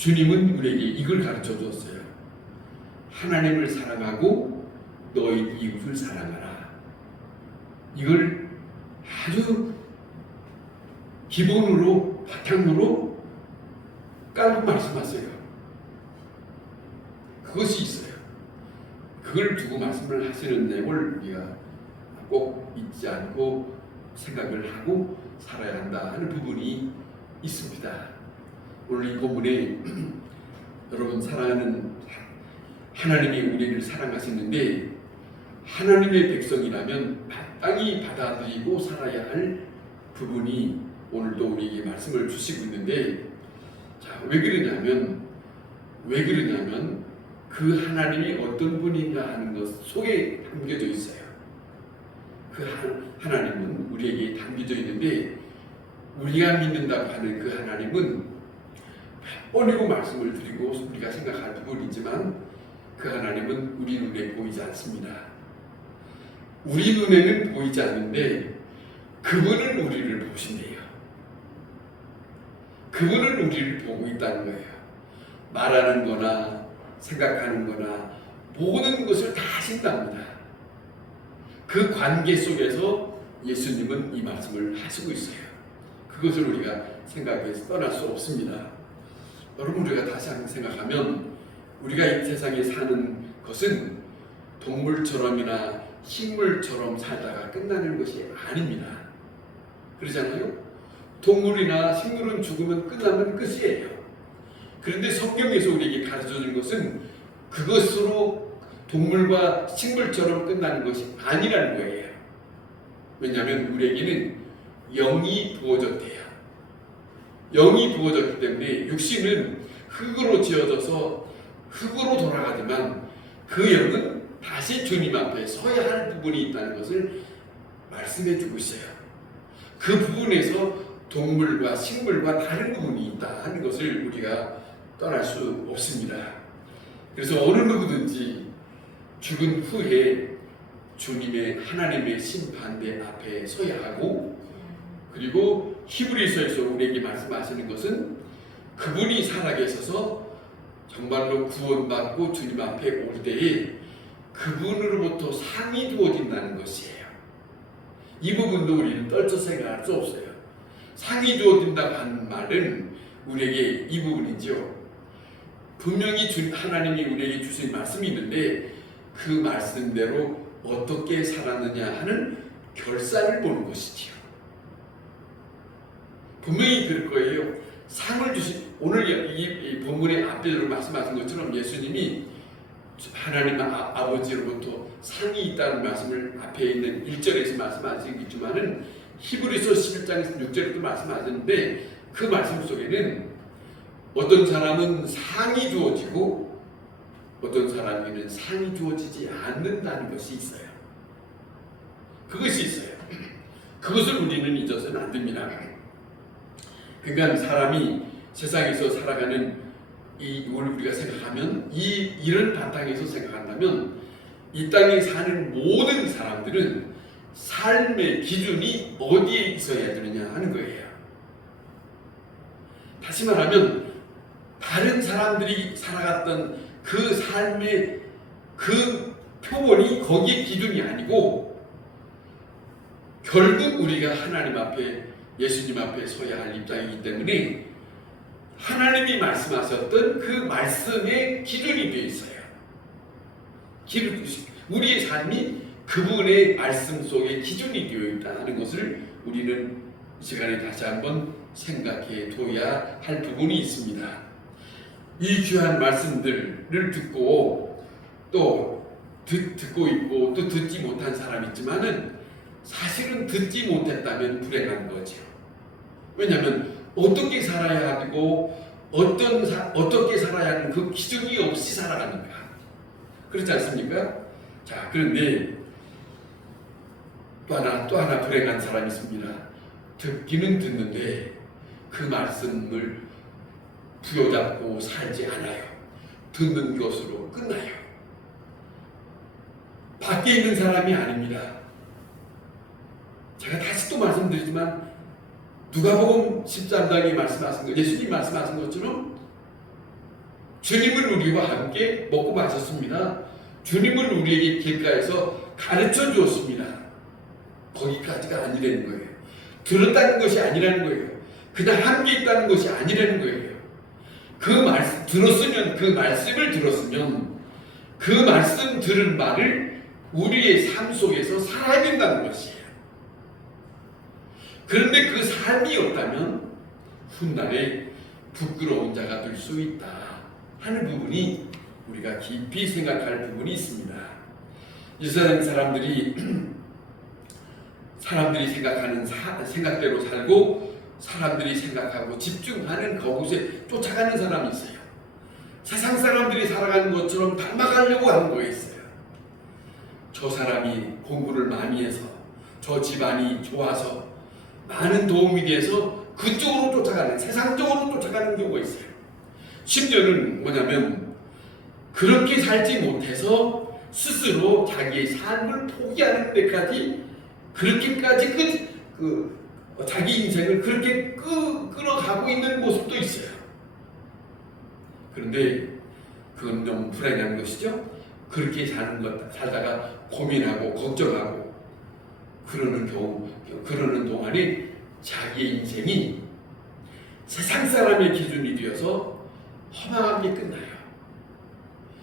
주님은 우리에게 이걸 가르쳐 주었어요. 하나님을 사랑하고 너희 이웃을 사랑하라. 이걸 아주 기본으로 바탕으로 깔고 말씀하세요. 그것이 있어요. 그걸 두고 말씀을 하시는 내용을 우리가 꼭 잊지 않고 생각을 하고 살아야 한다 하는 부분이 있습니다. 오늘 이 본문에 여러분 사랑하는 하나님이 우리를 사랑하시는데 하나님의 백성이라면 마땅히 받아들이고 살아야 할 부분이 오늘도 우리에게 말씀을 주시고 있는데 자, 왜 그러냐면 왜 그러냐면 그 하나님이 어떤 분인가 하는 것 속에 담겨져 있어요. 그 하- 하나님은 우리에게 담겨져 있는데 우리가 믿는다고 하는 그 하나님은 뻔히고 말씀을 드리고 우리가 생각할 부분이지만 그 하나님은 우리 눈에 보이지 않습니다. 우리 눈에는 보이지 않는데 그분은 우리를 보신대요. 그분은 우리를 보고 있다는 거예요. 말하는 거나 생각하는 거나 모든 것을 다 하신답니다. 그 관계 속에서 예수님은 이 말씀을 하시고 있어요. 그것을 우리가 생각해서 떠날 수 없습니다. 여러분 우리가 다시 한번 생각하면 우리가 이 세상에 사는 것은 동물처럼이나 식물처럼 살다가 끝나는 것이 아닙니다. 그러잖아요. 동물이나 식물은 죽으면 끝나면 끝이에요. 그런데 성경에서 우리에게 가르쳐 주는 것은 그것으로 동물과 식물처럼 끝나는 것이 아니라는 거예요. 왜냐하면 우리에게는 영이 부어졌대요. 영이 부어졌기 때문에 육신은 흙으로 지어져서 흙으로 돌아가지만 그 영은 다시 주님 앞에 서야 할 부분이 있다는 것을 말씀해 주고 있어요. 그 부분에서 동물과 식물과 다른 부분이 있다 하는 것을 우리가 떠날 수 없습니다. 그래서 어느 누구든지 죽은 후에 주님의 하나님의 심판대 앞에 서야 하고 그리고 히브리서에서 우리에게 말씀하시는 것은 그분이 살아계셔서 정말로 구원받고 주님 앞에 올 때에 그분으로부터 상이 주어진다는 것이에요. 이 부분도 우리는 떨쳐 생각할 수 없어요. 상이 주어진다고 하는 말은 우리에게 이 부분이죠. 분명히 주, 하나님이 우리에게 주신 말씀이 있는데 그 말씀대로 어떻게 살았느냐 하는 결산을 보는 것이지요. 분명히 그럴 거예요. 상을 주신 오늘 이, 이 본문의 앞에로 말씀하신 것처럼 예수님이 하나님 아, 아버지로부터 상이 있다는 말씀을 앞에 있는 1절에서 말씀하시겠지만은 히브리서 11장 6절에도 말씀하셨는데 그 말씀 속에는 어떤 사람은 상이 주어지고 어떤 사람에게는 상이 주어지지 않는다는 것이 있어요. 그것이 있어요. 그것을 우리는 잊어서는 안 됩니다. 그러니까 사람이 세상에서 살아가는 이 오늘 우리가 생각하면 이 이런 바탕에서 생각한다면 이 땅에 사는 모든 사람들은 삶의 기준이 어디에 있어야 되느냐 하는 거예요. 다시 말하면 다른 사람들이 살아갔던 그 삶의 그 표본이 거기에 기준이 아니고 결국 우리가 하나님 앞에 예수님 앞에 서야 할 입장이기 때문에 하나님이 말씀하셨던 그 말씀의 기준이 되어 있어요. 우리의 삶이 그분의 말씀 속에 기준이 되어 있다는 것을 우리는 이 시간에 다시 한번 생각해 둬야 할 부분이 있습니다. 이 귀한 말씀들을 듣고 또 듣, 듣고 있고 또 듣지 못한 사람이 있지만은 사실은 듣지 못했다면 불행한 거죠. 왜냐하면 어떻게 살아야 하고 어떤 사, 어떻게 살아야 하는 그 기준이 없이 살아가니까 그렇지 않습니까? 자 그런데 또 하나 또 하나 불행한 사람이 있습니다. 듣기는 듣는데 그 말씀을 부여잡고 살지 않아요. 듣는 것으로 끝나요. 밖에 있는 사람이 아닙니다. 제가 다시 또 말씀드리지만 누가복음 13장에 말씀하신 것, 예수님 말씀하신 것처럼 주님은 우리와 함께 먹고 마셨습니다. 주님은 우리에게 길가에서 가르쳐 주었습니다. 거기까지가 아니라는 거예요. 들었다는 것이 아니라는 거예요. 그냥 함께 있다는 것이 아니라는 거예요. 그 말씀 들었으면 그 말씀을 들었으면 그 말씀 들은 말을 우리의 삶 속에서 살아야 된다는 것이에요. 그런데 그 삶이 없다면 훗날에 부끄러운 자가 될 수 있다 하는 부분이 우리가 깊이 생각할 부분이 있습니다. 이 세상 사람들이 사람들이 생각하는 사, 생각대로 살고 사람들이 생각하고 집중하는 그곳에 쫓아가는 사람이 있어요. 세상 사람들이 살아가는 것처럼 닮아가려고 하는 거 있어요. 저 사람이 공부를 많이 해서 저 집안이 좋아서 많은 도움이 돼서 그쪽으로 쫓아가는 세상적으로 쫓아가는 경우가 있어요. 심지어는 뭐냐면 그렇게 살지 못해서 스스로 자기의 삶을 포기하는 데까지 그렇게까지 그, 그 어, 자기 인생을 그렇게 끄, 끌어가고 있는 모습도 있어요. 그런데 그건 좀 불안한 것이죠. 그렇게 사는 것 살다가 고민하고 걱정하고 그러는 경우 그러는 동안에 자기의 인생이 세상 사람의 기준이 되어서 허망하게 끝나요.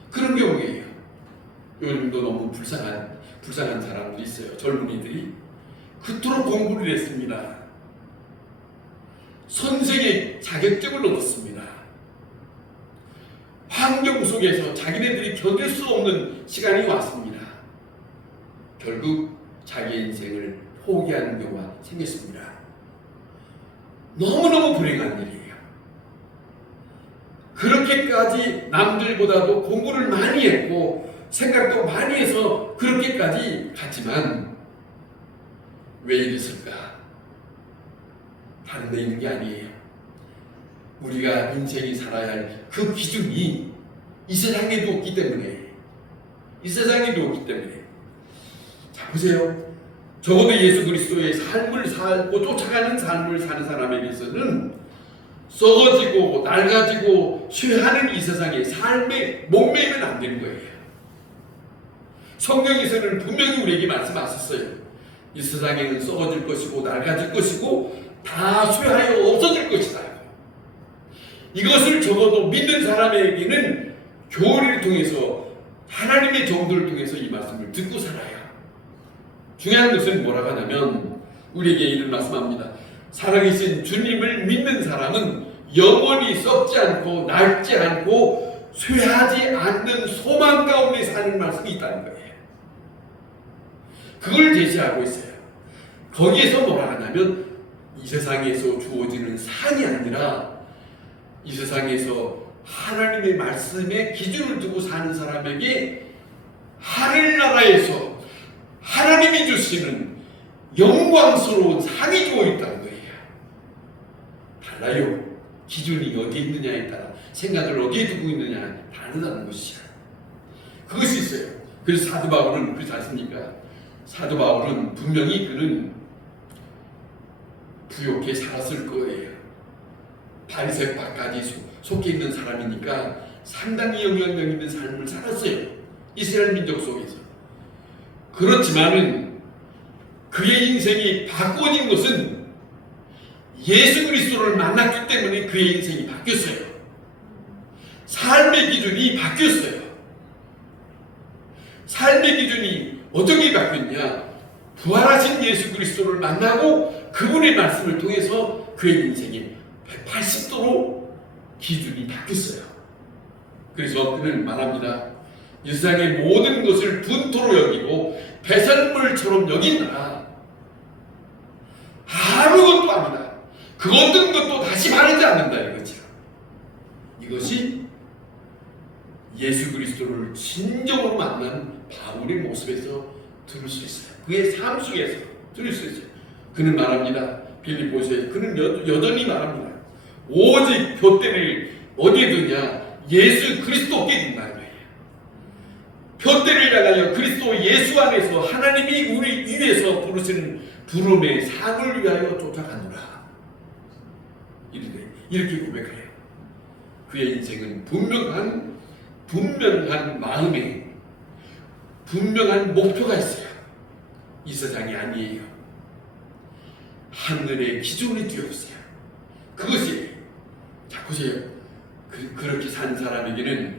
그런 경우에요. 요즘도 너무 불쌍한 불쌍한 사람들이 있어요. 젊은이들이 그토록 공부를 했습니다. 선생의 자격증을 얻었습니다. 환경 속에서 자기네들이 견딜 수 없는 시간이 왔습니다. 결국 자기 인생을 포기하는 경우가 생겼습니다. 너무너무 불행한 일이에요. 그렇게까지 남들보다도 공부를 많이 했고 생각도 많이 해서 그렇게까지 갔지만 왜 이랬을까? 다른 데 있는 게 아니에요. 우리가 인생이 살아야 할 그 기준이 이 세상에도 없기 때문에 이 세상에도 없기 때문에 자 보세요. 적어도 예수 그리스도의 삶을 살고 쫓아가는 삶을 사는 사람에게서는 썩어지고 낡아지고 쇠하는 이 세상의 삶에 목매면 안 되는 거예요. 성경에서는 분명히 우리에게 말씀하셨어요. 이 세상에는 썩어질 것이고 낡아질 것이고 다 쇠하여 없어질 것이다. 이것을 적어도 믿는 사람에게는 교리를 통해서 하나님의 정도를 통해서 이 말씀을 듣고 살아야 중요한 것은 뭐라고 하냐면 우리에게 이런 말씀합니다. 살아계신 주님을 믿는 사람은 영원히 썩지 않고 낡지 않고 쇠하지 않는 소망 가운데 사는 말씀이 있다는 거예요. 그걸 제시하고 있어요. 거기에서 뭐라 하냐면 이 세상에서 주어지는 상이 아니라 이 세상에서 하나님의 말씀에 기준을 두고 사는 사람에게 하늘나라에서 하나님이 주시는 영광스러운 상이 주어 있다는 거예요. 달라요. 기준이 어디에 있느냐에 따라 생각을 어디에 두고 있느냐에 다르다는 것이야. 그것이 있어요. 그래서 사도 바울은 그렇지 않습니까? 사도 바울은 분명히 그는 부욕해 살았을 거예요. 바리새파까지 속해 있는 사람이니까 상당히 영향력 있는 삶을 살았어요. 이스라엘 민족 속에서. 그렇지만은 그의 인생이 바꿔진 것은 예수 그리스도를 만났기 때문에 그의 인생이 바뀌었어요. 삶의 기준이 바뀌었어요. 삶의 기준이 어떻게 바뀌었냐? 부활하신 예수 그리스도를 만나고 그분의 말씀을 통해서 그의 인생이 180도로 기준이 바뀌었어요. 그래서 그는 말합니다. 이 세상의 모든 것을 분토로 여기고 배설물처럼 여긴다. 아무것도 아니다. 그 어떤 것도 다시 바르지 않는다 이거죠. 이것이 예수 그리스도를 진정으로 만난 바울의 모습에서 들을 수 있어요. 그의 삶 속에서 들을 수 있어요. 그는 말합니다. 빌립보서에 그는 여, 여전히 말합니다. 오직 표대를 어디에 두냐? 예수 그리스도께 둔다 표대를 향하여 그리스도 예수 안에서 하나님이 우리 위에서 부르시는 부름의 상을 위하여 쫓아가노라. 이렇게, 이렇게 고백해요. 그의 인생은 분명한 분명한 마음에 분명한 목표가 있어요. 이 세상이 아니에요. 하늘의 기준이 되었어요. 그것이 자 보세요. 그, 그렇게 산 사람에게는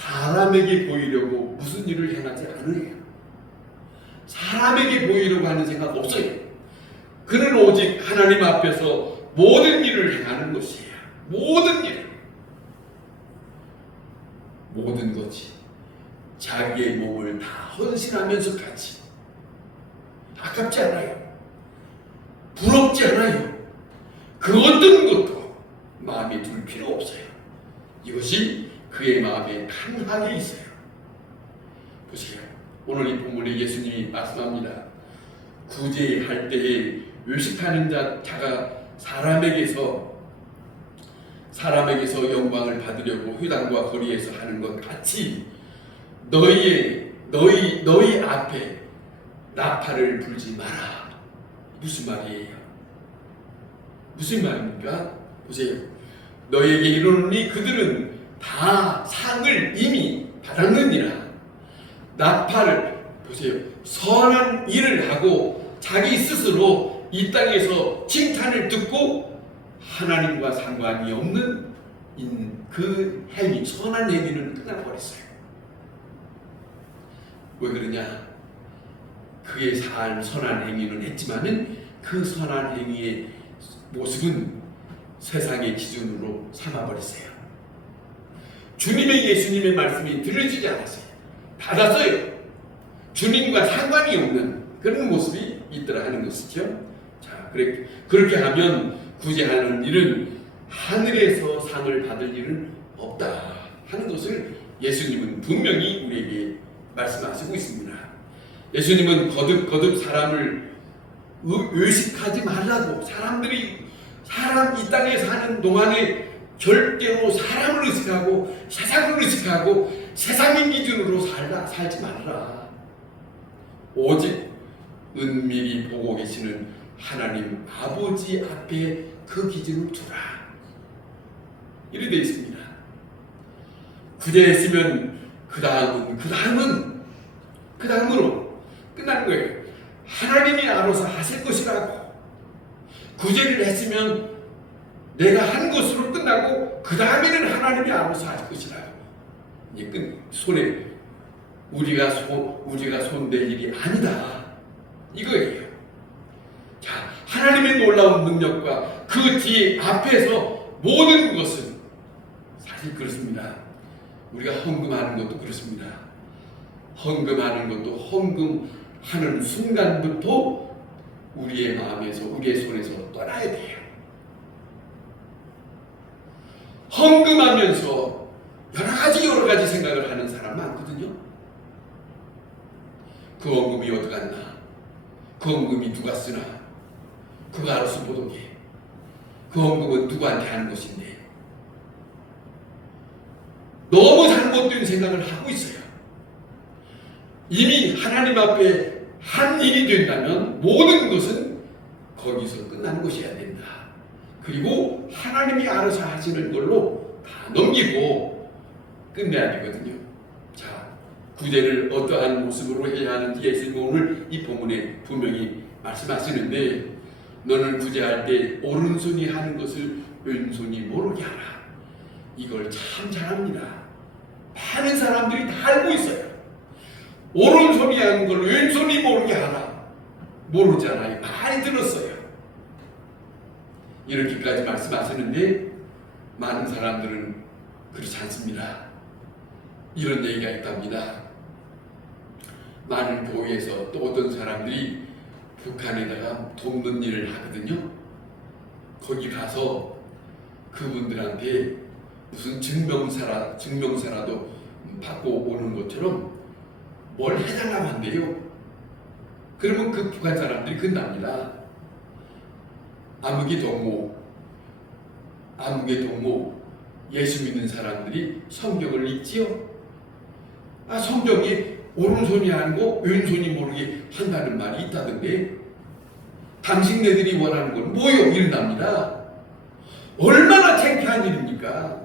사람에게 보이려고 무슨 일을 행하지 않으래요. 사람에게 보이려고 하는 생각 없어요. 그는 오직 하나님 앞에서 모든 일을 행하는 것이에요. 모든 일. 모든 것이 자기의 몸을 다 헌신하면서까지 아깝지 않아요. 부럽지 않아요. 그 어떤 것도 마음에 둘 필요 없어요. 이것이 그의 마음에 강하게 있어요. 보세요. 오늘 이 본문에 예수님이 말씀합니다. 구제할 때에 외식하는 자, 자가 사람에게서 사람에게서 영광을 받으려고 회당과 거리에서 하는 것 같이 너희의 너희 너희 앞에 나팔을 불지 마라. 무슨 말이에요? 무슨 말입니까? 보세요. 너에게 이르노니 그들은 다 상을 이미 받았느니라. 나팔을 보세요. 선한 일을 하고 자기 스스로 이 땅에서 칭찬을 듣고 하나님과 상관이 없는 인- 그 행위, 선한 행위는 끝나버렸어요. 왜 그러냐? 그의 산 선한 행위는 했지만은 그 선한 행위의 모습은 세상의 기준으로 삼아버렸어요. 주님의 예수님의 말씀이 들려지지 않았어요. 받았어요. 주님과 상관이 없는 그런 모습이 있더라 하는 것이죠. 자, 그래, 그렇게 하면 구제하는 일은 하늘에서 상을 받을 일은 없다 하는 것을 예수님은 분명히 우리에게 말씀하시고 있습니다. 예수님은 거듭거듭 사람을 의- 의식하지 말라고 사람들이 사람 이 땅에 사는 동안에 절대로 사람을 의식하고 세상을 의식하고 세상의 기준으로 살라 살지 말라. 오직 은밀히 보고 계시는 하나님 아버지 앞에 그 기준을 두라. 이래 되어 있습니다. 구제했으면 그 다음은 그 다음은 그 다음으로 끝나는 거예요. 하나님이 알아서 하실 것이라고. 구제를 했으면 내가 한 것으로 끝나고 그 다음에는 하나님이 알아서 할 것이라고. 이제 끝 손에 우리가 손 우리가 손댈 일이 아니다. 이거예요. 자, 하나님의 놀라운 능력과 그 뒤에 앞에서 모든 것은 사실 그렇습니다. 우리가 헌금하는 것도 그렇습니다. 헌금하는 것도 헌금하는 순간부터 우리의 마음에서 우리의 손에서 떠나야 돼요. 헌금하면서 여러 가지 여러 가지 생각을 하는 사람 많거든요. 그 헌금이 어디 갔나? 그 헌금이 누가 쓰나? 그거 알아서 보던게. 그 헌금은 누구한테 하는 것인데. 너무 잘못된 생각을 하고 있어요. 이미 하나님 앞에 한 일이 된다면 모든 것은 거기서 끝나는 것이어야 된다. 그리고 하나님이 알아서 하시는 걸로 다 넘기고 끝내야 되거든요. 자, 구제를 어떠한 모습으로 해야 하는지 예수님 오늘 이 본문에 분명히 말씀하시는데 너는 구제할 때 오른손이 하는 것을 왼손이 모르게 하라. 이걸 참 잘합니다. 많은 사람들이 다 알고 있어요. 오른손이 하는 걸 왼손이 모르게 하라. 모르잖아요. 많이 들었어요. 이렇게까지 말씀하시는데 많은 사람들은 그렇지 않습니다. 이런 얘기가 있답니다. 많은 교회에서 또 어떤 사람들이 북한에다가 돕는 일을 하거든요. 거기 가서 그분들한테 무슨 증명서라 증명서라도 받고 오는 것처럼 뭘 해달라고 한대요. 그러면 그 북한 사람들이 끝납니다. 아무개 동무, 아무개 동무, 예수 믿는 사람들이 성경을 읽지요. 아 성경이 오른손이 아니고 왼손이 모르게 한다는 말이 있다던데 당신네들이 원하는 건 뭐요? 이런답니다. 얼마나 창피한 일입니까?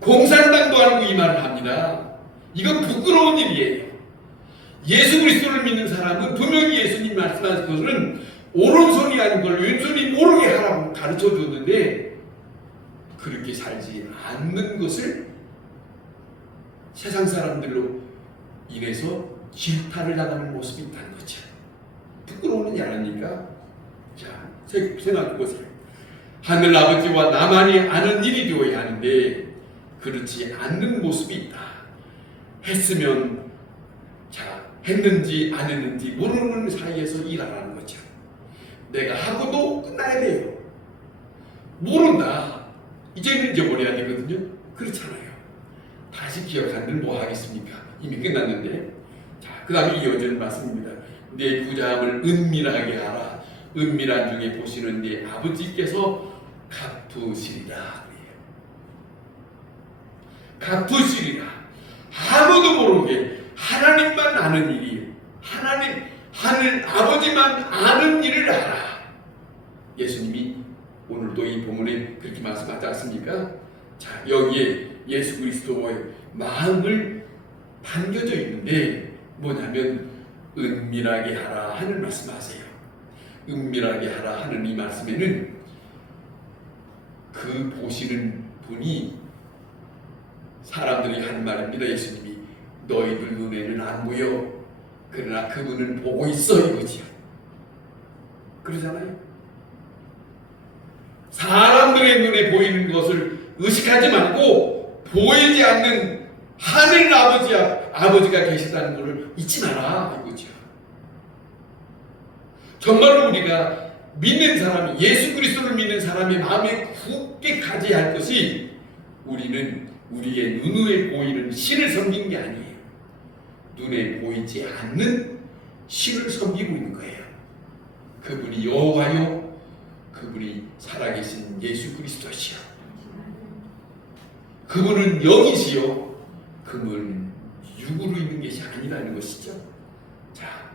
공산당도 알고 이 말을 합니다. 이건 부끄러운 일이에요. 예수 그리스도를 믿는 사람은 분명히 예수님 말씀하신 것은 오른손이 아닌 걸 왼손이 모르게 하라고 가르쳐 줬는데 그렇게 살지 않는 것을 세상 사람들로 인해서 질타를 당하는 모습이 있다는 거죠. 부끄러운 일 아닙니까? 자, 생- 생각해 보세요. 하늘 아버지와 나만이 아는 일이 되어야 하는데 그렇지 않는 모습이 있다. 했으면 자 했는지 안 했는지 모르는 사이에서 일하라는 거죠. 내가 하고도 끝나야 돼요. 모른다. 이제는 잊어버려야 되거든요. 그렇잖아요. 다시 기억하는 뭐 하겠습니까? 이미 끝났는데. 자, 그 다음에 이어지는 말씀입니다. 내 구자함을 은밀하게 하라. 은밀한 중에 보시는 내 아버지께서 갚으시리라. 갚으시리라. 아무도 모르게 하나님만 아는 일이 하나님 하늘 아버지만 아는 일을 하라. 예수님이 오늘도 이 본문에 그렇게 말씀하지 않습니까? 자 여기에 예수 그리스도의 마음을 담겨져 있는데 뭐냐면 은밀하게 하라 하는 말씀하세요. 은밀하게 하라 하는 이 말씀에는 그 보시는 분이 사람들이 한 말입니다. 예수님이 너희들 눈에는 안 보여. 그러나 그분은 보고 있어 이거지요. 그러잖아요. 사람들의 눈에 보이는 것을 의식하지 말고 보이지 않는 하늘 아버지 아버지가 계시다는 것을 잊지 마라 이거죠. 정말로 우리가 믿는 사람이 예수 그리스도를 믿는 사람의 마음에 굳게 가져야 할 것이 우리는 우리의 눈에 보이는 신을 섬기는 게 아니에요. 눈에 보이지 않는 신을 섬기고 있는 거예요. 그분이 여호와요, 그분이 살아계신 예수 그리스도시요. 그분은 영이시요, 그분은 육으로 있는 것이 아니라는 것이죠. 자,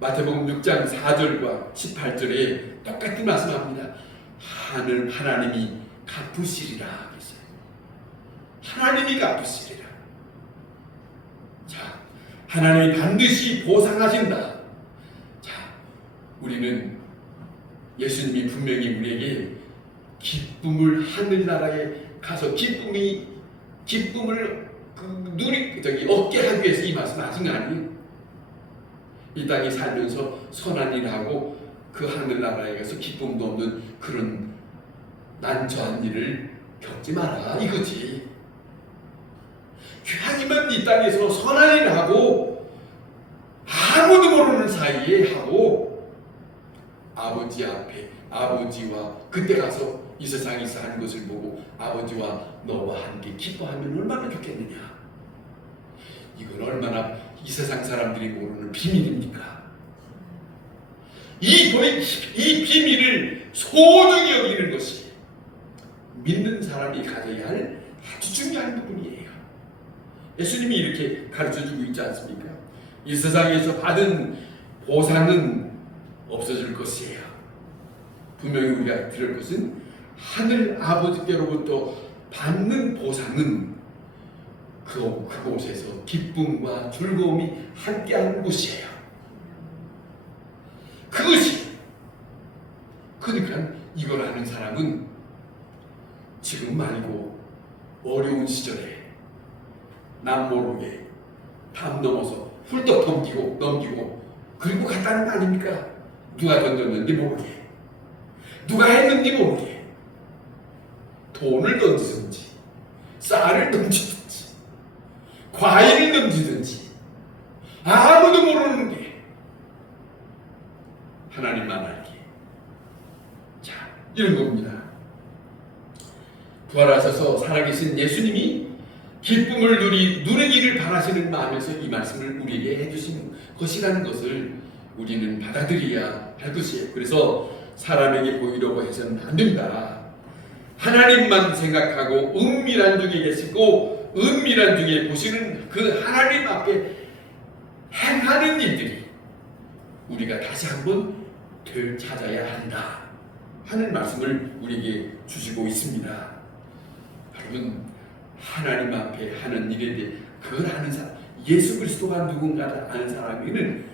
마태복음 6장 4절과 18절에 똑같은 말씀합니다. 하늘 하나님이 갚으시리라 그랬어요. 하나님이 갚으시리라. 자, 하나님이 반드시 보상하신다. 자, 우리는 예수님이 분명히 우리에게 기쁨을 하늘나라에 가서 기쁨이 기쁨을 그 누리 저기 얻게 하기 위해서 이 말씀을 하신 거 아니에요? 이 땅에 살면서 선한 일 하고 그 하늘나라에 가서 기쁨도 없는 그런 난처한 일을 겪지 마라 이거지. 하지만 이 땅에서 선한 일을 하고 아무도 모르는 사이에 하고 아버지 앞에 아버지와 그때 가서 이 세상에서 하는 것을 보고 아버지와 너와 함께 기뻐하면 얼마나 좋겠느냐. 이건 얼마나 이 세상 사람들이 모르는 비밀입니까? 이, 이 비밀을 소중히 여기는 것이 믿는 사람이 가져야 할 아주 중요한 부분이에요. 예수님이 이렇게 가르쳐 주고 있지 않습니까? 이 세상에서 받은 보상은 없어질 것이에요. 분명히 우리가 들을 것은 하늘 아버지께로부터 받는 보상은 그, 그곳에서 기쁨과 즐거움이 함께하는 곳이에요. 그것이 그러니까 이걸 아는 사람은 지금 말고 어려운 시절에 남 모르게 담 넘어서 훌떡 넘기고 넘기고 그리고 갔다는 거 아닙니까? 누가 던졌는지 모르게. 누가 했는지 모르게. 돈을 던지든지 쌀을 던지든지 과일을 던지든지 아무도 모르는 게 하나님만 알기에. 자 이런 겁니다. 부활하셔서 살아계신 예수님이 기쁨을 누리 누리기를 바라시는 마음에서 이 말씀을 우리에게 해주시는 것이라는 것을 우리는 받아들여야 할 것이에요. 그래서 사람에게 보이려고 해서는 안 된다. 하나님만 생각하고 은밀한 중에 계시고 은밀한 중에 보시는 그 하나님 앞에 행하는 일들이 우리가 다시 한번 되찾아야 한다 하는 말씀을 우리에게 주시고 있습니다. 여러분 하나님 앞에 하는 일에 대해 그걸 아는 사람 예수 그리스도가 누군가를 아는 사람에게는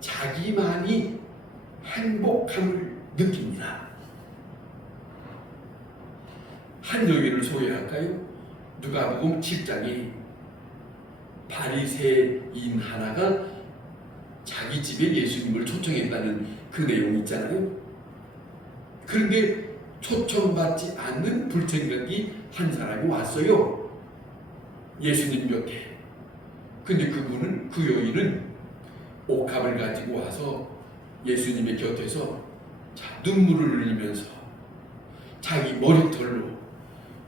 자기만이 행복함을 느낍니다. 한 여인을 소개할까요? 누가복음 7장에 바리새인 하나가 자기 집에 예수님을 초청했다는 그 내용 있잖아요. 그런데 초청받지 않는 불청객이 한 사람이 왔어요. 예수님 곁에. 근데 그분은 그 여인은 옥합을 가지고 와서 예수님의 곁에서 자, 눈물을 흘리면서 자기 머리털로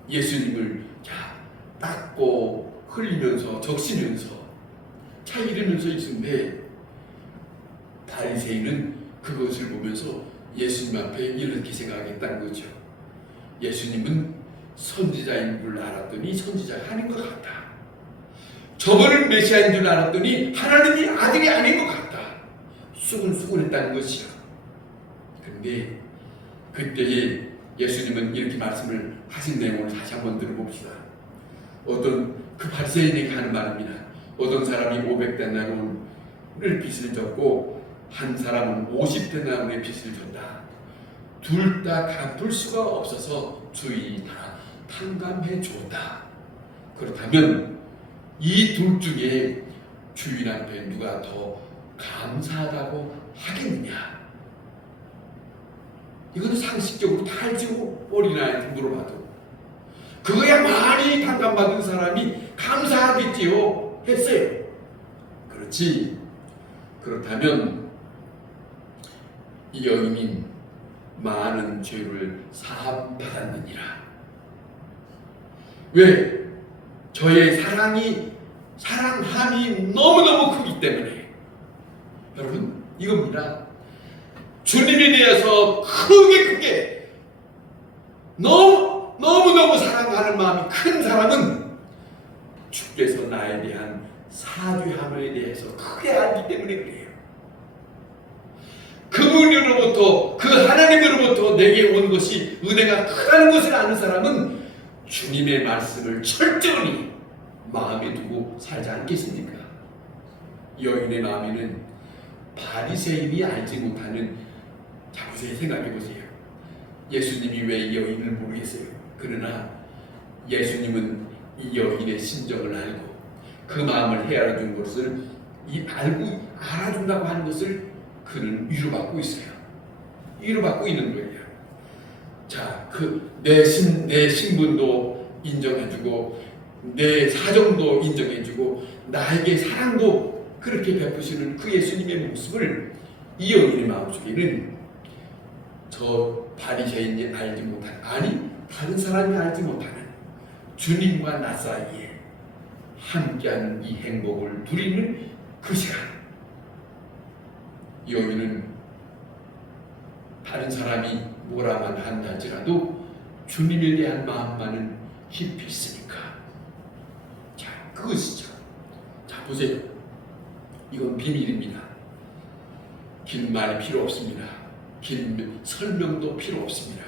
예수님을 자, 닦고 흘리면서 적시면서 차 이러면서 있는데 바리새인은 그것을 보면서 예수님 앞에 이렇게 생각했다는 거죠. 예수님은 선지자인 줄 알았더니 선지자가 아닌 것 같다. 저분은 메시아인 줄 알았더니 하나님이 아들이 아닌 것 같다. 수근수근했다는 것이요. 그런데 그때에 예수님은 이렇게 말씀을 하신 내용을 다시 한번 들어봅시다. 어떤 그 바리새인에게 하는 말입니다. 어떤 사람이 500데나론을 빚을 졌고 한 사람은 50데나론의 빚을 졌다. 둘 다 갚을 수가 없어서 주인이 다 탕감해 줬다. 그렇다면 이 둘 중에 주인 앞에 누가 더 감사하다고 하겠느냐? 이거는 상식적으로 다 알죠. 어린아이한테 물어봐도. 그거야 많이 탕감받은 사람이 감사하겠지요. 했어요. 그렇지. 그렇다면 이 여인이 많은 죄를 사함받았느니라. 왜? 저의 사랑이 사랑함이 너무너무 크기 때문에 여러분 이겁니다. 주님에 대해서 크게 크게 너무 너무 너무 사랑하는 마음이 큰 사람은 주께서 나에 대한 사죄함에 대해서 크게 알기 때문에 그래요. 그분으로부터 그 하나님으로부터 내게 온 것이 은혜가 크다는 것을 아는 사람은 주님의 말씀을 철저히 마음에 두고 살지 않겠습니까? 여인의 마음에는 바리새인이 알지 못하는 자 보세요 생각해 보세요. 예수님이 왜이 여인을 모르겠어요? 그러나 예수님은 이 여인의 심정을 알고 그 마음을 헤아려 준 것을 이 알고 알아준다고 하는 것을 그는 위로받고 있어요. 위로받고 있는 거예요. 자, 그 내 신, 내 신분도 인정해주고 내 사정도 인정해주고 나에게 사랑도 그렇게 베푸시는 그 예수님의 모습을 이 여인의 마음속에는 저 바리새인이 알지 못한 아니 다른 사람이 알지 못하는 주님과 나 사이에 함께하는 이 행복을 누리는 그 시간. 이 여인은 다른 사람이 뭐라만 한다지라도 주님에 대한 마음만은 깊이 있으니까. 자 그것이죠 자 보세요. 이건 비밀입니다. 긴 말이 필요 없습니다. 긴 설명도 필요 없습니다.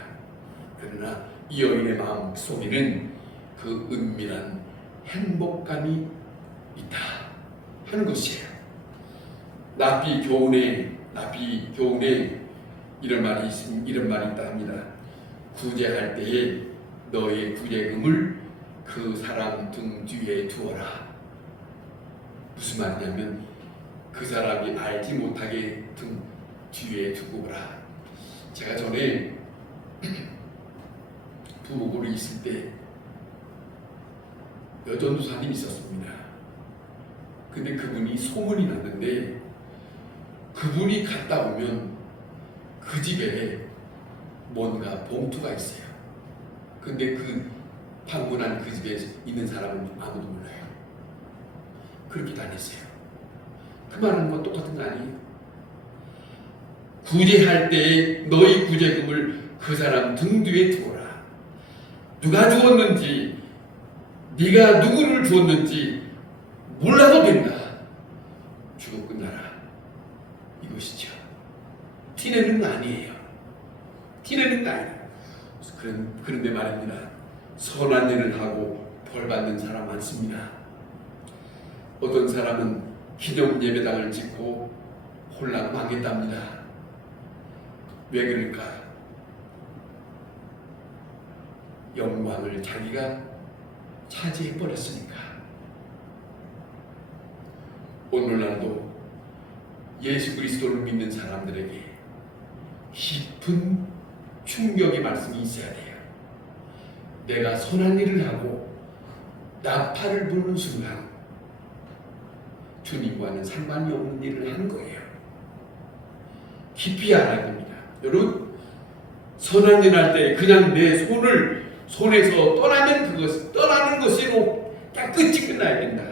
그러나 이 여인의 마음 속에는 그 은밀한 행복감이 있다 하는 것이에요. 나비 교훈에 나비 교훈에 이런 말이 있 이런 말이 있다 합니다. 구제할 때에 너의 구제금을 그 사람 등 뒤에 두어라. 무슨 말이냐면 그 사람이 알지 못하게 등 뒤에 두고 오라. 제가 전에 부부고를 있을 때 여전도사님이 있었습니다. 근데 그분이 소문이 났는데 그분이 갔다 오면 그 집에 뭔가 봉투가 있어요. 근데 그 방문한 그 집에 있는 사람은 아무도 몰라요. 그렇게 다녔어요. 그 말은 뭐 똑같은 거 아니에요? 구제할 때에 너희 구제금을 그 사람 등 뒤에 두어라. 누가 주었는지, 네가 누구를 주었는지 몰라도 된다. 주고 끝나라. 이것이죠. 티내는 거 아니에요. 티내는 거 아니에요. 근데 말입니다. 선한 일을 하고 벌 받는 사람 많습니다. 어떤 사람은 기념 예배당을 짓고 홀랑 망했답니다. 왜 그럴까? 영광을 자기가 차지해 버렸으니까. 오늘날도 예수 그리스도를 믿는 사람들에게 깊은 충격의 말씀이 있어야 돼요. 내가 선한 일을 하고 나팔을 부는 순간 주님과는 상관이 없는 일을 하는 거예요. 깊이 알아야 됩니다. 여러분 선한 일 할 때 그냥 내 손을 손에서 떠나면 그것 떠나는 것으로 딱 끝이 끝나야 된다.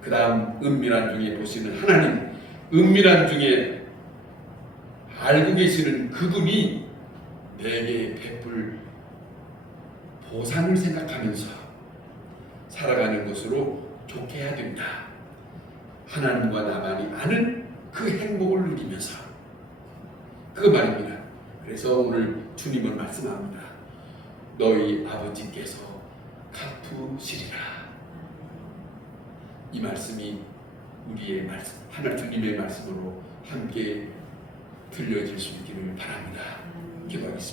그 다음 은밀한 중에 보시는 하나님 은밀한 중에 알고 계시는 그분이 내게 베풀 보상을 생각하면서 살아가는 것으로 좋게 해야 된다. 하나님과 나만이 아는 그 행복을 누리면서 그 말입니다. 그래서 오늘 주님은 말씀합니다. 너희 아버지께서 갚으시리라. 이 말씀이 우리의 말씀, 하나 주님의 말씀으로 함께 들려질 수 있기를 바랍니다. 기도하겠습니다.